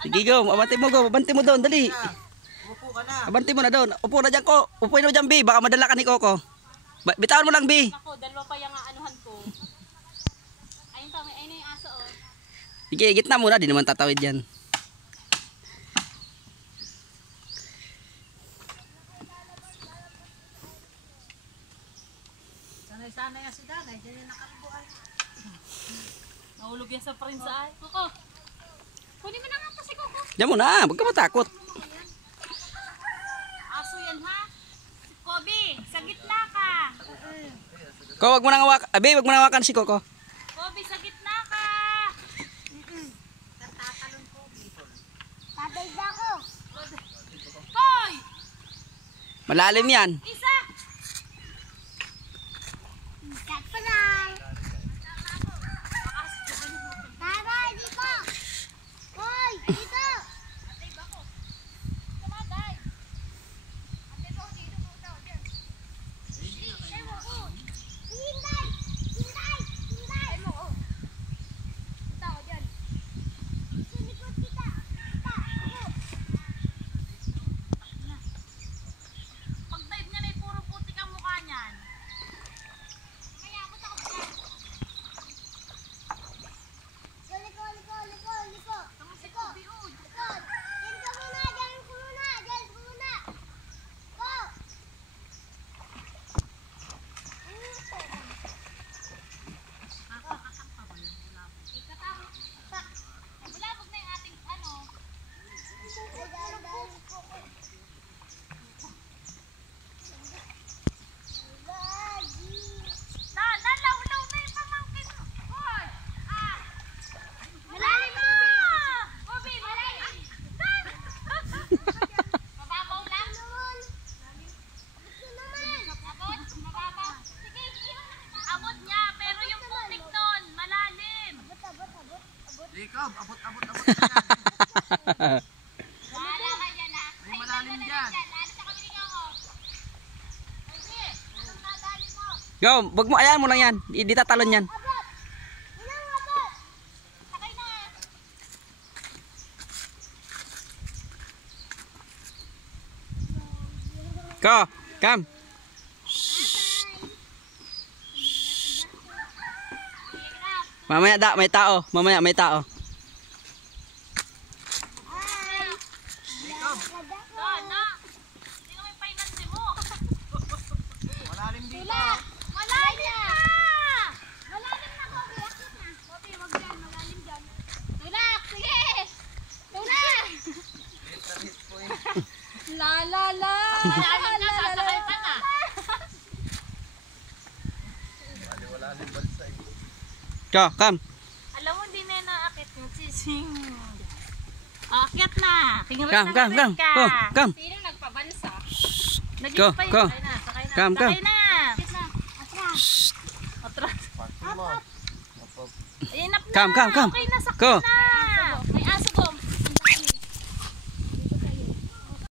Sige go, abante mo doon, dali. Upo ka na. Abante mo na doon. Upo na diyan ko. Upo na diyan, B. Baka madala ka ni Coco. Bitawan mo lang, B. Ako, dalawa pa yung anuhan ko. Ayun pa, ayun yung aso oh. Sige, gitna muna, di naman tatawid yan. Sanay-sanay nga si Danay, diyan yung nakalibuan. Nahulog yan sa prinsa ay. Coco, kunin mo na nga po si Coco. Diyan mo na, huwag ka matakot. Aso yan ha. Kobe, sa gitna ka. Ko, wag mo nang hawakan. Abi, wag mo nang hawakan si Coco. Kobe, sa gitna ka. Tatalon ko. Tatay ba ako? Hoy! Malalim yan. Isa! Kat pa lang. Tara, dito. Hoy, dito. Hintay! Hintay! Hintay! Punta ako dyan. Sinikot kita. Kita. Ako. Pag dive niya na puro putik ang mukha niyan. Kaya ako takot dyan. Liko. Tama si Kobe oh. Likod. Diyan ka muna. Diyan ka muna. Go. Bulabog na yung ating ano. Nalaw na yung pamangkin mo. Hoy! Malalim na! Kobe, malalim! Mababaw lang? Abot? Mababaw? Sige, abot niya, pero yung putik nun, malalim. Jacob, abot. Wala ka dyan ha. May malalim dyan. Alis sa kami ninyo ako. Sige, anong nadali mo? Go, wag mo, ayan mo lang yan. Di tatalon yan. Sakay na. Go, come. Mamaya may tao. Na. Sino may painansi mo? Malalim dito. Malalim na! Malalim na, Kobe. Akit na. Kobe, wag dyan. Malalim dyan. Tulak! Sige! Tulak! La. Malalim na, sasakay ka na. Malalim balsa eh. Go, come. Alam mo, hindi na yun naakit yung sising. Akyat na. Tingnan Come. Go, come. Sino nagpabansa? Go. Sakay na. Come. Sakay na. Atras. Parking lot. Inap na. Come. Okay na, sakay Go. na.